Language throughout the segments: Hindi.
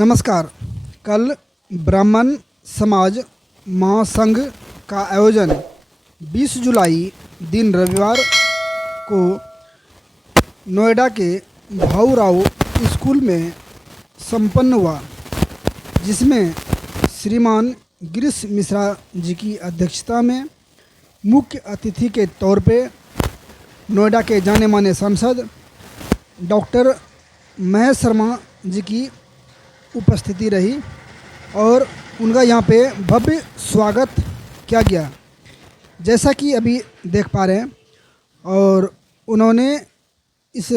नमस्कार। कल ब्राह्मण समाज महासंघ का आयोजन 20 जुलाई दिन रविवार को नोएडा के भाऊराव स्कूल में संपन्न हुआ, जिसमें श्रीमान गिरीश मिश्रा जी की अध्यक्षता में मुख्य अतिथि के तौर पे नोएडा के जाने माने सांसद डॉक्टर महेश शर्मा जी की उपस्थिति रही और उनका यहाँ पे भव्य स्वागत किया गया, जैसा कि अभी देख पा रहे हैं। और उन्होंने इस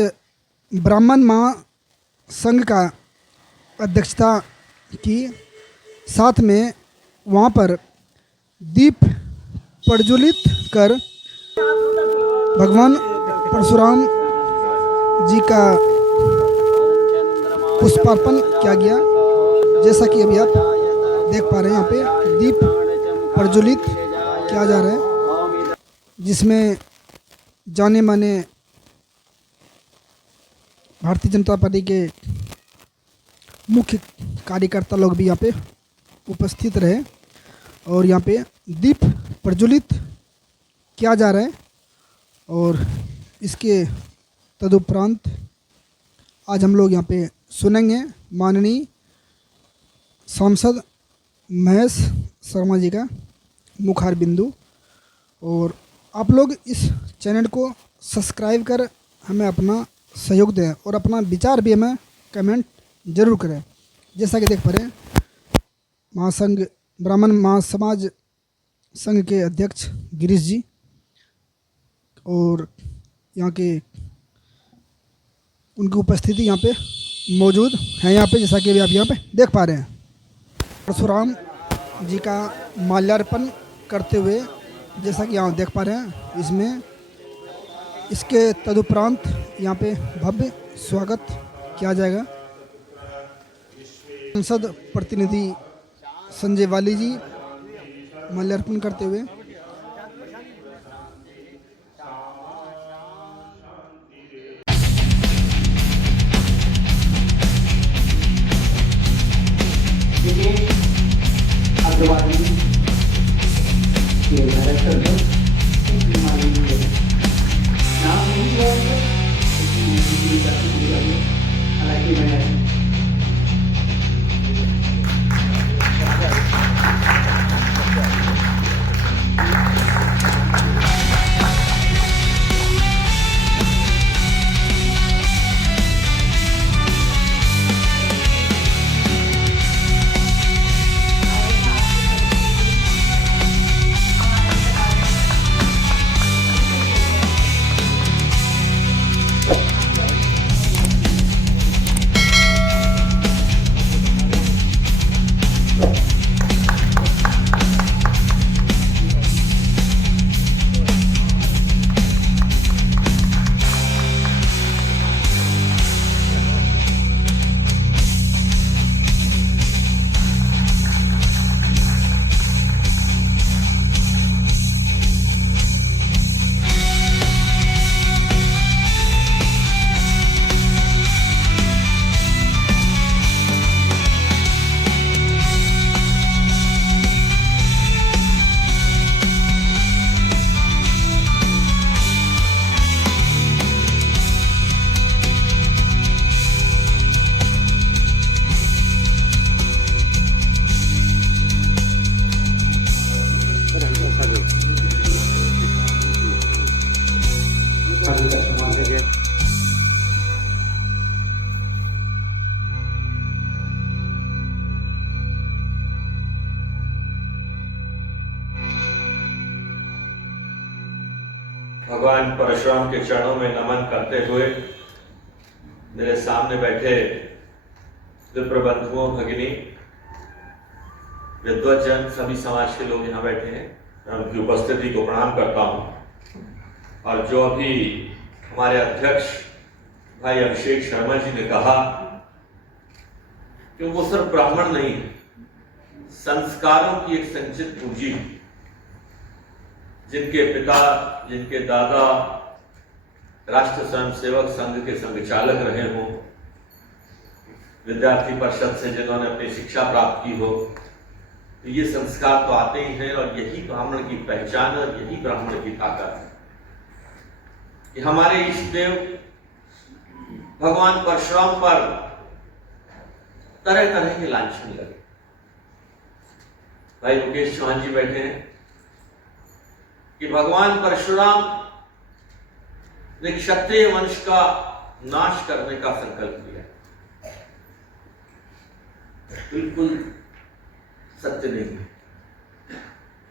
ब्राह्मण महासंघ का अध्यक्षता की, साथ में वहाँ पर दीप प्रज्वलित कर भगवान परशुराम जी का पुष्पार्पण किया गया, जैसा कि अभी आप देख पा रहे हैं। यहाँ पे दीप प्रज्वलित किया जा रहा है, जिसमें जाने माने भारतीय जनता पार्टी के मुख्य कार्यकर्ता लोग भी यहाँ पे उपस्थित रहे और यहाँ पे दीप प्रज्वलित किया जा रहा है। और इसके तदुपरांत आज हम लोग यहाँ पे सुनेंगे माननीय सांसद महेश शर्मा जी का मुखार बिंदु। और आप लोग इस चैनल को सब्सक्राइब कर हमें अपना सहयोग दें और अपना विचार भी हमें कमेंट जरूर करें। जैसा कि देख पा रहे हैं, महासंघ ब्राह्मण महासमाज संघ के अध्यक्ष गिरीश जी और यहाँ के उनकी उपस्थिति यहाँ पे मौजूद है। यहाँ पे जैसा कि अभी आप यहाँ पे देख पा रहे हैं, परशुराम जी का माल्यार्पण करते हुए, जैसा कि यहाँ देख पा रहे हैं, इसमें इसके तदुपरांत यहाँ पे भव्य स्वागत किया जाएगा। संसद प्रतिनिधि संजय वाली जी माल्यार्पण करते हुए भगवान परशुराम के चरणों में नमन करते हुए मेरे सामने बैठे विप्र बंधुओं, भगिनी, विद्वज्जन, सभी समाज के लोग यहाँ बैठे हैं, मैं उनकी उपस्थिति को प्रणाम करता हूँ। और जो अभी हमारे अध्यक्ष भाई अभिषेक शर्मा जी ने कहा कि वो सिर्फ ब्राह्मण नहीं, संस्कारों की एक संचित पूंजी, जिनके पिता, जिनके दादा राष्ट्र स्वयंसेवक संघ के संघचालक रहे हों, विद्यार्थी परिषद से जिन्होंने अपनी शिक्षा प्राप्त की हो, तो ये संस्कार तो आते ही हैं। और यही ब्राह्मण की पहचान और यही ब्राह्मण की ताकत है कि हमारे इष्ट देव भगवान परशुराम पर तरह तरह के लांछन लगे। भाई मुकेश चौहान जी बैठे हैं कि भगवान परशुराम ने क्षत्रिय वंश का नाश करने का संकल्प लिया। बिल्कुल सत्य नहीं है।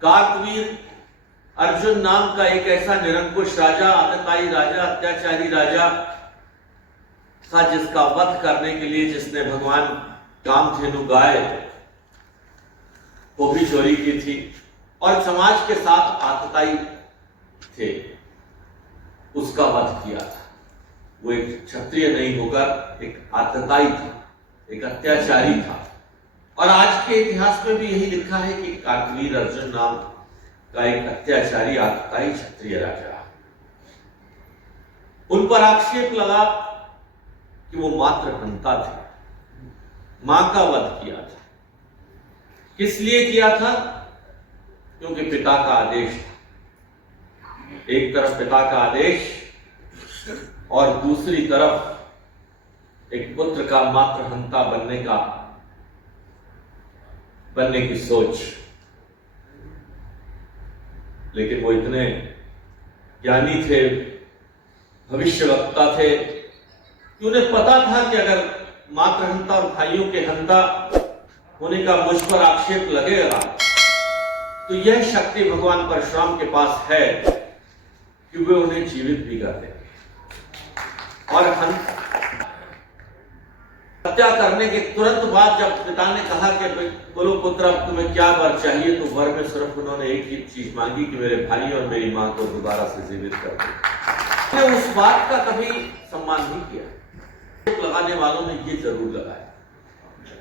कार्तवीर अर्जुन नाम का एक ऐसा निरंकुश राजा, आतताई राजा, अत्याचारी राजा था, जिसका वध करने के लिए जिसने भगवान कामधेनु गाय को भी चोरी की थी और समाज के साथ आतताई थे, उसका वध किया था। वो एक क्षत्रिय नहीं होकर एक आतताई था, एक अत्याचारी था। और आज के इतिहास में भी यही लिखा है कि कार्तवीर अर्जुन नाम का एक अत्याचारी आतताई क्षत्रिय राजा, उन पर आक्षेप लगा कि वो मात्र हंता थे, मां का वध किया था। किस लिए किया था? क्योंकि पिता का आदेश था। एक तरफ पिता का आदेश और दूसरी तरफ एक पुत्र का मात्र हंता बनने की सोच। लेकिन वो इतने ज्ञानी थे, भविष्यवक्ता थे कि उन्हें पता था कि अगर मातृहंता और भाइयों के हंता होने का मुझ पर आक्षेप लगेगा तो यह शक्ति भगवान परशुराम के पास है कि वे उन्हें जीवित भी कर देंगे। और हत्या करने के तुरंत बाद जब पिता ने कहा कि बोलो पुत्र अब तुम्हें क्या वर चाहिए, तो वर में सिर्फ उन्होंने एक ही चीज मांगी कि मेरे भाई और मेरी मां को दोबारा से जीवित कर दो। उस बात का कभी सम्मान नहीं किया। लगाने वालों ने ये जरूर लगाया।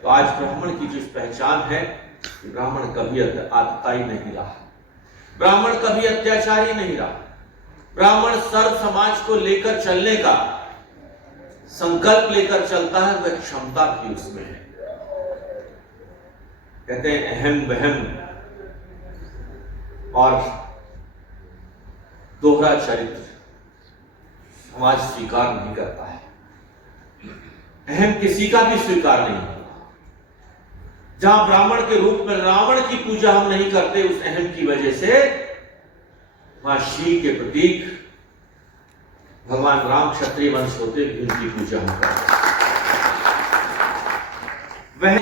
तो आज ब्राह्मण की जो पहचान है कि ब्राह्मण कभी आतताई नहीं रहा, ब्राह्मण कभी अत्याचारी नहीं रहा, ब्राह्मण सर्व समाज को लेकर चलने का संकल्प लेकर चलता है, वह क्षमता भी उसमें है। कहते हैं अहम वहम और दोहरा चरित्र समाज स्वीकार नहीं करता है। अहम किसी का भी स्वीकार नहीं होता। जहां ब्राह्मण के रूप में रावण की पूजा हम नहीं करते उस अहम की वजह से, वहां शिव के प्रतीक भगवान राम क्षत्रिय वंश होते हुए उनकी पूजा हम करते। वह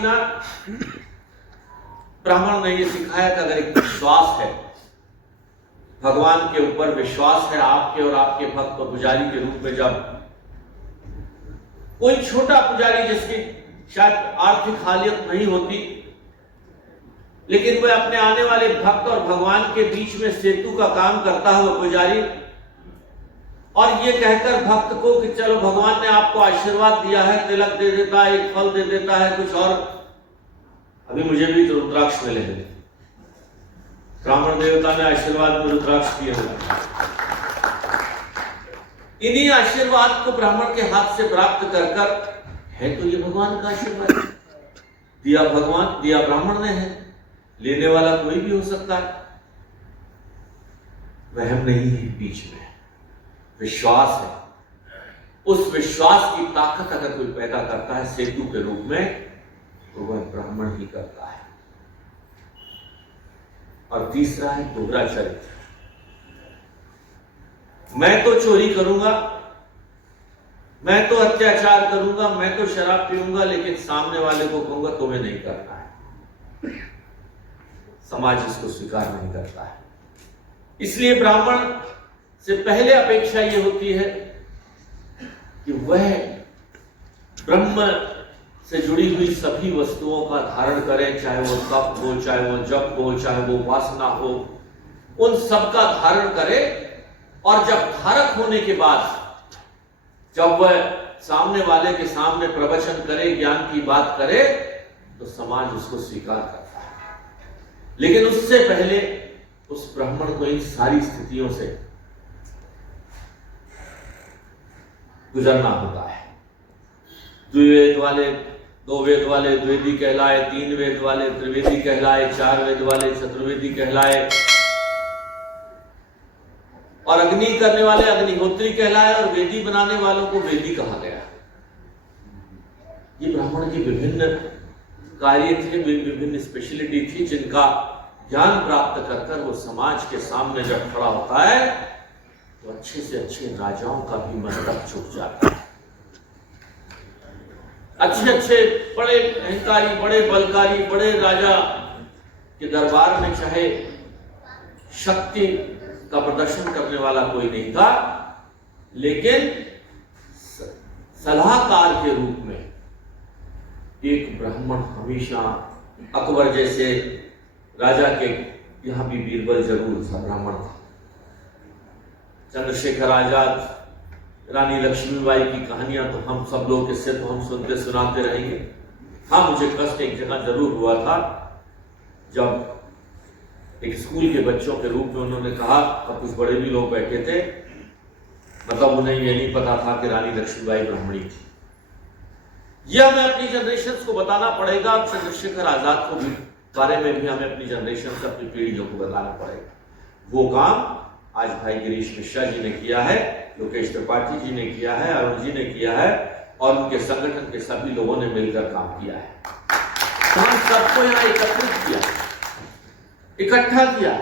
ब्राह्मण ने ये सिखाया कि अगर एक विश्वास है, भगवान के ऊपर विश्वास है आपके और आपके भक्त और पुजारी के रूप में, जब कोई छोटा पुजारी जिसकी शायद आर्थिक हालियत नहीं होती, लेकिन वह अपने आने वाले भक्त और भगवान के बीच में सेतु का काम करता है, वह पुजारी, और ये कहकर भक्त को कि चलो भगवान ने आपको आशीर्वाद दिया है, तिलक दे देता है, एक फल दे देता है, कुछ और, अभी मुझे भी तो रुद्राक्ष मिले हैं, ब्राह्मण देवता ने आशीर्वाद में रुद्राक्ष दिए हैं। इन्हीं आशीर्वाद को ब्राह्मण के हाथ से प्राप्त कर है तो ये भगवान का आशीर्वाद दिया, भगवान दिया ब्राह्मण ने है, लेने वाला कोई भी हो सकता है। वहम नहीं है, बीच में विश्वास है। उस विश्वास की ताकत अगर कोई पैदा करता है सेतु के रूप में, तो वह ब्राह्मण ही करता है। और तीसरा है दोहरा चरित्र। मैं तो चोरी करूंगा, मैं तो अत्याचार करूंगा, मैं तो शराब पीऊंगा, लेकिन सामने वाले को कहूंगा तुम्हें नहीं करना है। समाज इसको स्वीकार नहीं करता है। इसलिए ब्राह्मण से पहले अपेक्षा यह होती है कि वह ब्रह्म से जुड़ी हुई सभी वस्तुओं का धारण करें, चाहे वो तप हो, चाहे वो जप हो, चाहे वो उपासना हो, उन सब का धारण करे। और जब धारक होने के बाद जब वह सामने वाले के सामने प्रवचन करे, ज्ञान की बात करे, तो समाज उसको स्वीकार करता है। लेकिन उससे पहले उस ब्राह्मण को इन सारी स्थितियों से गुजरना होता है। द्विवेद वाले 2 वेद वाले द्विवेदी कहलाए, 3 वेद वाले त्रिवेदी कहलाए, 4 वेद वाले चतुर्वेदी कहलाए, और अग्नि करने वाले अग्निहोत्री कहलाए, और वेदी बनाने वालों को वेदी कहा गया। ये ब्राह्मण की विभिन्न कार्य थे, विभिन्न स्पेशलिटी थी, जिनका ज्ञान प्राप्त कर कर वो समाज के सामने जब खड़ा होता है तो अच्छे से अच्छे राजाओं का भी मस्तक झुक जाता है। अच्छे अच्छे बड़े अहंकारी, बड़े बलकारी, बड़े राजा के दरबार में चाहे शक्ति का प्रदर्शन करने वाला कोई नहीं था, लेकिन सलाहकार के रूप में एक ब्राह्मण हमेशा, अकबर जैसे राजा के यहां भी बीरबल जरूर था, ब्राह्मण था। चंद्रशेखर आजाद, रानी लक्ष्मीबाई की कहानियां तो हम सब लोग किससे तो हम सुनते सुनाते रहेंगे। हाँ, मुझे कष्ट एक जगह जरूर हुआ था, जब एक स्कूल के बच्चों के रूप में उन्होंने कहा, और कुछ बड़े भी लोग बैठे थे, मतलब उन्हें ये नहीं पता था कि रानी लक्ष्मीबाई ब्राह्मणी थी। यह हमें अपनी जनरेशन को बताना पड़ेगा, चंद्रशेखर आजाद को भी बारे में भी हमें अपनी जनरेशन से, अपनी पीढ़ियों को बताना पड़ेगा। वो काम आज भाई गिरीश मिश्रा जी ने किया है, लोकेश त्रिपाठी जी ने किया है, अरुण जी ने किया है, और उनके संगठन के सभी लोगों ने मिलकर काम किया है। हम सबको यहाँ एकत्रित किया, इकट्ठा किया,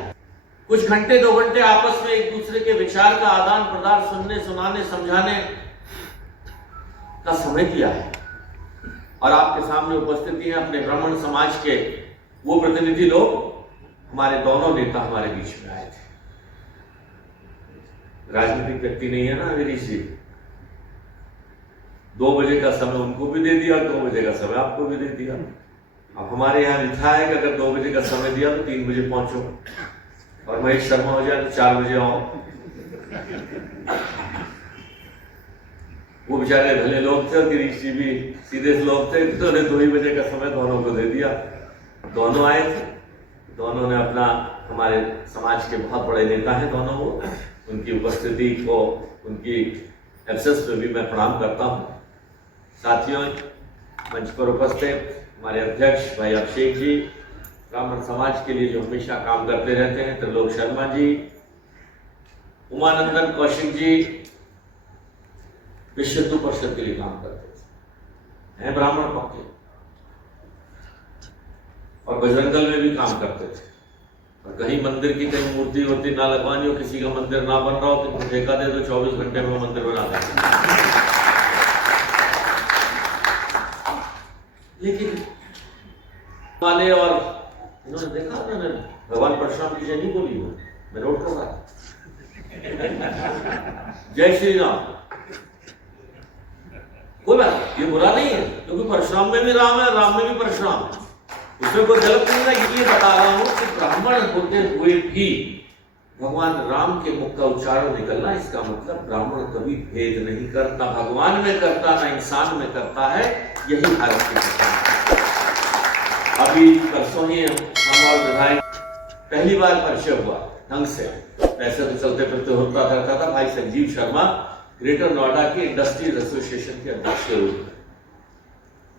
कुछ घंटे 2 घंटे आपस में एक दूसरे के विचार का आदान प्रदान, सुनने सुनाने समझाने का समय दिया है। और आपके सामने उपस्थिति है अपने ब्राह्मण समाज के वो प्रतिनिधि लोग, हमारे दोनों नेता हमारे बीच में आए थे। राजनीतिक व्यक्ति नहीं है ना गिरीश जी, 2 बजे का समय उनको भी दे दिया, 2 बजे का समय आपको भी दे दिया। अब हमारे यहाँ लिखा है कि अगर 2 बजे का समय दिया तो 3 बजे पहुंचो, और महेश शर्मा हो जाए तो 4 बजे आओ। वो बेचारे भले लोग थे, और गिरीश जी भी सीधे लोग थे, तो उन्हें 2 ही बजे का समय दोनों को दे दिया। दोनों आए थे, दोनों ने अपना, हमारे समाज के बहुत बड़े नेता हैं दोनों वो, उनकी उपस्थिति को, उनकी एब्सेंस में भी मैं प्रणाम करता हूँ। साथियों, मंच पर उपस्थित हमारे अध्यक्ष भाई अभिषेक जी, ब्राह्मण समाज के लिए जो हमेशा काम करते रहते हैं, त्रिलोक शर्मा जी, उमानंदन कौशिक जी, विश्व हिंदू परिषद के लिए काम करते थे, हैं ब्राह्मण पक्के, और बजरंग दल में भी काम करते थे। और कहीं मंदिर की कहीं मूर्ति होती ना लगवानी हो, किसी का मंदिर ना बन रहा हो तो ठेका दे दो, 24 घंटे में मंदिर बना देते। लेकिन वाले, और इन्होंने देखा, मैंने भगवान परशुराम की जय नहीं बोली, मैं नोट कर रहा, जय श्री राम। कोई बात, ये बुरा नहीं है, क्योंकि परशुराम में भी राम है, राम में भी परशुराम है, उसमें कोई गलत नहीं है। ये बता रहा हूं कि ब्राह्मण होते हुए भी भगवान राम के मुख का उच्चारण निकलना, इसका मतलब ब्राह्मण कभी भेद नहीं करता, भगवान में करता ना इंसान में करता है। यही भारत की घटना है। अभी परसों ही हम और विधायक पहली बार परिचय हुआ ढंग से, वैसे तो चलते फिरते होता रहता था। भाई संजीव शर्मा ग्रेटर नोएडा के इंडस्ट्रीज एसोसिएशन के अध्यक्ष के रूप में,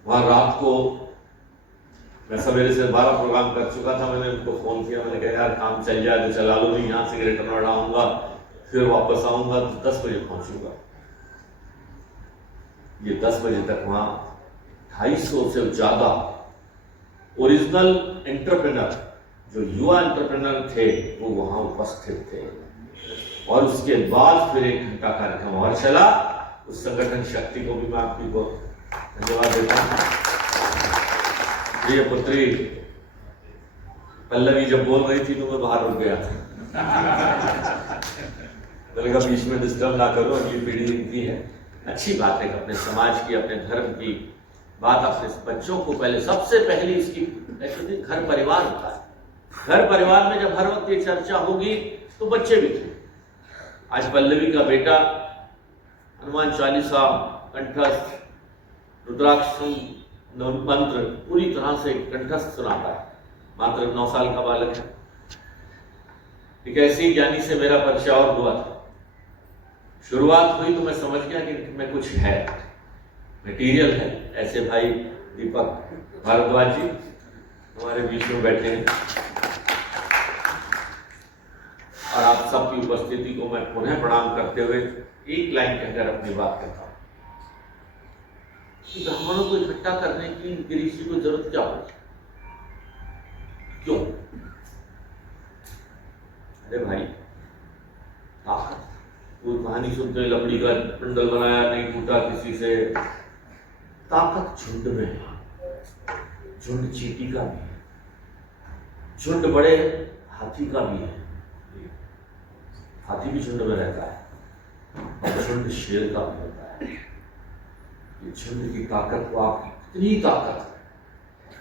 वहां रात को मैं सवेरे से 12 प्रोग्राम कर चुका था। मैंने उनको फोन किया, मैंने कहा यार काम चल जाए तो चला लो, नहीं यहाँ से ग्रेटर नोएडा आऊंगा, फिर वापस आऊंगा तो 10 बजे पहुंचूंगा। ये 10 बजे तक वहां 250 से ज्यादा ओरिजिनल एंटरप्रेन्योर, जो युवा एंटरप्रेन्योर थे, वो वहां उपस्थित थे। और उसके बाद फिर 1 घंटा कार्यक्रम और चला। उस संगठन शक्ति को भी मैं आपकी को धन्यवाद देता हूँ। प्रिय पुत्री पल्लवी जब बोल रही थी तो मैं बाहर रुक गया था, मैंने कहा बीच में डिस्टर्ब ना करो, अगली पीढ़ी इनकी है। अच्छी बात है, अपने समाज की, अपने धर्म की बात अपने बच्चों को पहले, सबसे पहले इसकी एक्चुअली घर परिवार होता है। घर परिवार में जब हर वक्त ये चर्चा होगी तो बच्चे भी थे। आज पल्लवी का बेटा हनुमान चालीसा कंठस्थ, रुद्राक्ष मंत्र पूरी तरह से कंठस्थ सुनाता है, मात्र 9 साल का बालक है। एक ऐसी ज्ञानी से मेरा परिचय और हुआ था। शुरुआत हुई तो मैं समझ गया कि मैं कुछ है, मटेरियल है। ऐसे भाई दीपक भारद्वाज जी हमारे बीच में बैठे हैं, और आप सबकी उपस्थिति को मैं पुनः प्रणाम करते हुए एक लाइन कहकर अपनी बात करता हूं कि ब्राह्मणों को इकट्ठा करने की ऋषि को जरूरत क्या होगी? क्यों? अरे भाई, ताकत, कोई कहानी सुनते हैं लकड़ी का पिंडल बनाया नहीं टूटा किसी से। ताकत झुंड में है, झुंड चींटी का भी है, झुंड बड़े हाथी का भी है, हाथी भी झुंड में रहता है, और झुंड शेर का भी होता है। ये झुंड की ताकत को, आपकी कितनी ताकत है,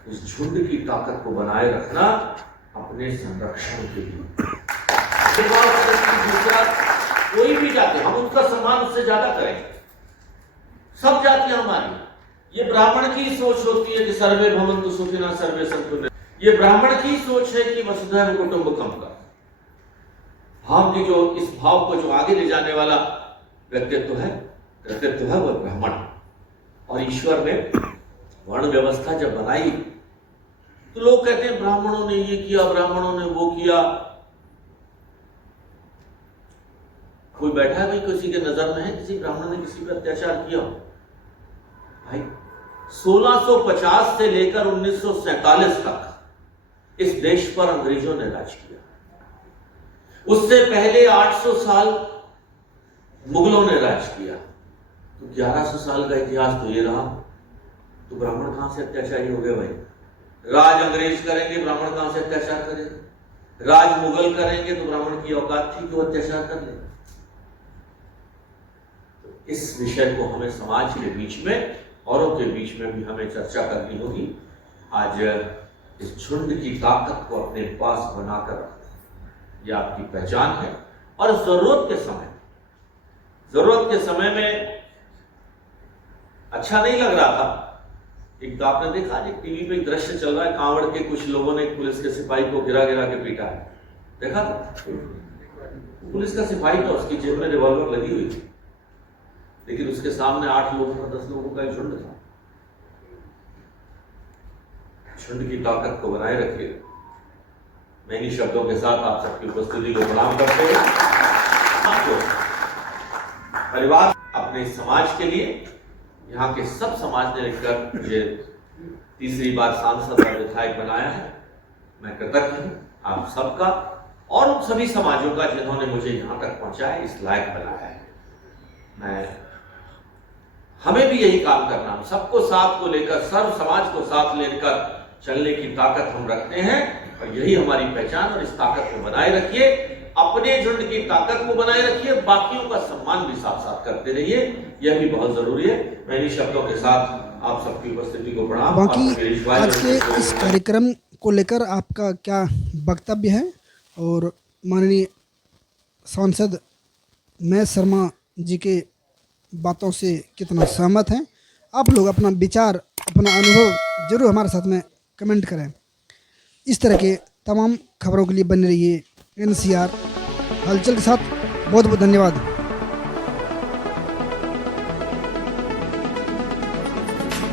उस झुंड की ताकत को बनाए रखना अपने संरक्षण के लिए। दूसरा कोई भी जाति, हम उसका सम्मान उससे ज्यादा करेंगे, सब जातियां हमारी। ये ब्राह्मण की सोच होती है कि सर्वे भवन्तु सुखिनः सर्वे सन्तु निरामयाः। ये ब्राह्मण की सोच है कि वसुधैव कुटुम्बकम् का भाव की, जो इस भाव को जो आगे ले जाने वाला व्यक्तित्व है वह ब्राह्मण। और ईश्वर ने वर्ण व्यवस्था जब बनाई तो लोग कहते हैं ब्राह्मणों ने ये किया, ब्राह्मणों ने वो किया। कोई बैठा है भाई, किसी के नजर में है किसी ब्राह्मण ने किसी पर अत्याचार किया? भाई 1650 से लेकर 1947 तक इस देश पर अंग्रेजों ने राज किया। उससे पहले 800 साल मुगलों ने राज किया। तो 1100 साल का इतिहास तो ये रहा। तो ब्राह्मण कहां से अत्याचारी हो गए भाई? राज अंग्रेज करेंगे, ब्राह्मण कहां से अत्याचार करेंगे? राज मुगल करेंगे तो ब्राह्मण की औकात थी कि वो अत्याचार कर ले। इस विषय को हमें समाज के बीच में, औरों के बीच में भी हमें चर्चा करनी होगी। आज इस झुंड की ताकत को अपने पास बनाकर रखना, यह आपकी पहचान है। और जरूरत के समय में अच्छा नहीं लग रहा था। एक तो आपने देखा, एक टीवी पे एक दृश्य चल रहा है, कांवड़ के कुछ लोगों ने पुलिस के सिपाही को गिरा के पीटा है, देखा था? पुलिस का सिपाही था, उसकी जेब में रिवॉल्वर लगी हुई थी, लेकिन उसके सामने 8 लोगों का 10 लोगों का एक झुंड था। झुंड की ताकत को बनाए रखिए। मैं इन्हीं शब्दों के साथ आप सबकी उपस्थिति को प्रणाम करते हुए परिवार, अपने समाज के लिए, यहाँ के सब समाज ने लेकर मुझे तीसरी बार सांसद और विधायक बनाया है। मैं कृतज्ञ हूँ आप सबका और उन सभी समाजों का जिन्होंने मुझे यहाँ तक पहुँचाया, इस लायक बनाया है। हमें भी यही काम करना, हम सबको साथ को लेकर, सर्व समाज को साथ लेकर चलने की ताकत हम रखते हैं, और यही हमारी पहचान। और इस ताकत को बनाए रखिए, अपने झुंड की ताकत को बनाए रखिए, बाकियों का सम्मान भी साथ साथ करते रहिए, यह भी बहुत जरूरी है। मैं इन्हीं शब्दों के साथ आप सबकी उपस्थिति को प्रणाम। बाकी आज के इस कार्यक्रम को लेकर आपका क्या वक्तव्य है, और माननीय सांसद महेश शर्मा जी के बातों से कितना सहमत हैं? आप लोग अपना विचार, अपना अनुभव जरूर हमारे साथ में कमेंट करें। इस तरह के तमाम खबरों के लिए बने रहिए NCR हलचल के साथ। बहुत बहुत धन्यवाद।